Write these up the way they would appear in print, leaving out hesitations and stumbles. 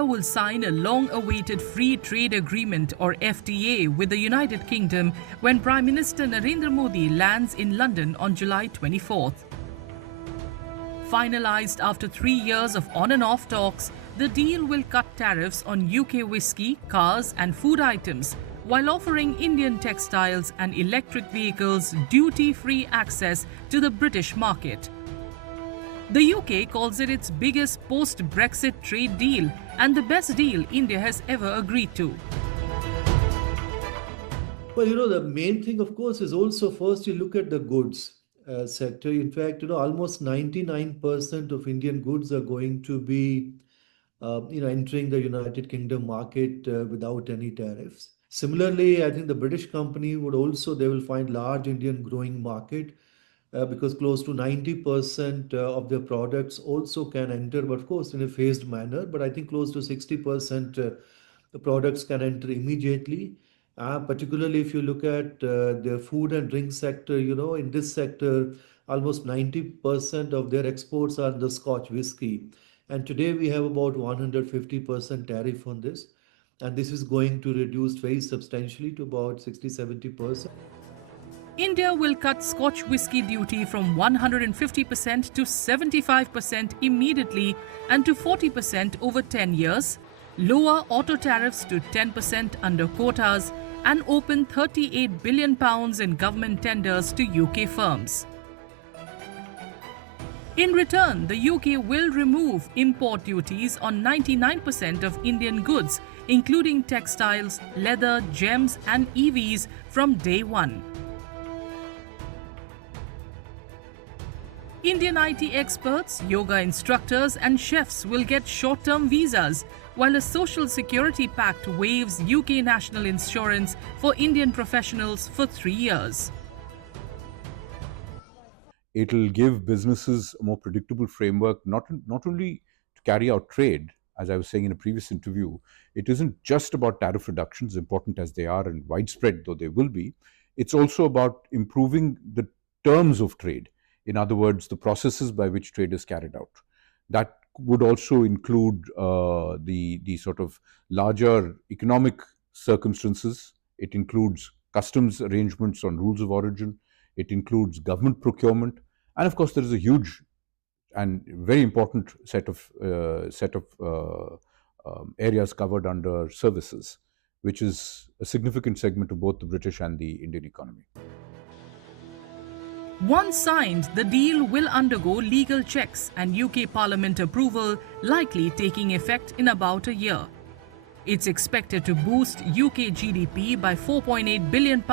India will sign a long-awaited Free Trade Agreement or FTA with the United Kingdom when Prime Minister Narendra Modi lands in London on July 24th. Finalised after 3 years of on and off talks, the deal will cut tariffs on UK whisky, cars and food items while offering Indian textiles and electric vehicles duty-free access to the British market. The UK calls it its biggest post-Brexit trade deal and the best deal India has ever agreed to. Well, the main thing, of course, is also first you look at the goods sector. In fact, almost 99% of Indian goods are going to be, entering the United Kingdom market without any tariffs. Similarly, I think the British company they will find large Indian growing market because close to 90% of their products also can enter, but of course in a phased manner. But I think close to 60% the products can enter immediately. Particularly if you look at the food and drink sector, in this sector, almost 90% of their exports are the Scotch whisky. And today we have about 150% tariff on this. And this is going to reduce very substantially to about 60-70%. India will cut Scotch whisky duty from 150% to 75% immediately and to 40% over 10 years, lower auto tariffs to 10% under quotas, and open £38 billion in government tenders to UK firms. In return, the UK will remove import duties on 99% of Indian goods, including textiles, leather, gems and EVs from day one. Indian IT experts, yoga instructors and chefs will get short-term visas, while a social security pact waives UK national insurance for Indian professionals for 3 years. It'll give businesses a more predictable framework, not only to carry out trade. As I was saying in a previous interview, it isn't just about tariff reductions, important as they are and widespread though they will be. It's also about improving the terms of trade. In other words, the processes by which trade is carried out. That would also include the sort of larger economic circumstances. It includes customs arrangements on rules of origin. It includes government procurement. And of course, there is a huge and very important set of areas covered under services, which is a significant segment of both the British and the Indian economy. Once signed, the deal will undergo legal checks and UK Parliament approval, likely taking effect in about a year. It's expected to boost UK GDP by £4.8 billion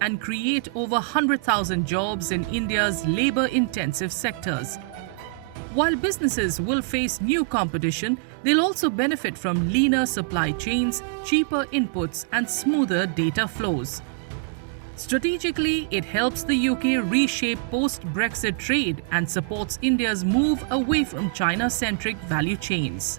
and create over 100,000 jobs in India's labour-intensive sectors. While businesses will face new competition, they'll also benefit from leaner supply chains, cheaper inputs and smoother data flows. Strategically, it helps the UK reshape post-Brexit trade and supports India's move away from China-centric value chains.